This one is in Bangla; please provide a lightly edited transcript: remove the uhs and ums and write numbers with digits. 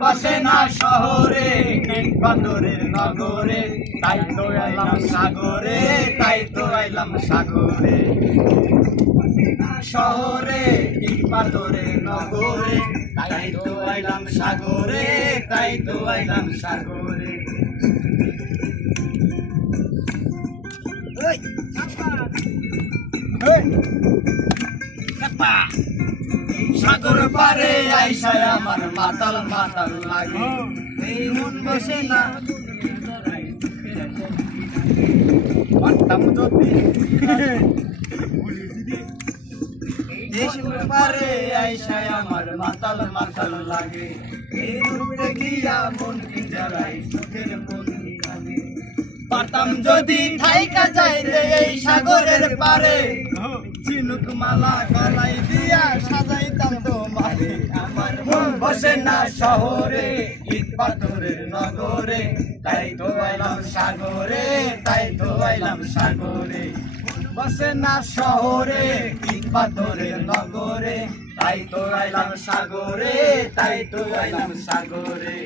বসে না শহরে ইট পাথরের নগরে, তাই তো আইলাম সাগরে, তাই তো আইলাম সাগরে। শহরে ইট পাথরের নগরে, তাই তো আইলাম সাগরে, তাই তো আইলাম সাগরে। সাগর পারে আইসায় আমার মাতাল মাতাল লাগে, এই মন বসে না পারতাম যদি। সাগর পারে আইসায় আমার মাতাল মাতাল লাগে, এই রূপ দেখিয়া মন কি জ্বালাই চোখের বন্দি লাগে। পারতাম যদি থাইকা যাইতে এই সাগরের পারে, ঝিনুক মালা গলায় দিয়া সাজাইতাম তোমারে। আমার মন বসে না শহরে ইট পাথরের নগরে, তাই তো আইলাম সাগরে, তাই তো আইলাম সাগরে। বসে না শহরে ইট পাথরের নগরে, তাই তো আইলাম সাগরে, তাই তো আইলাম সাগরে।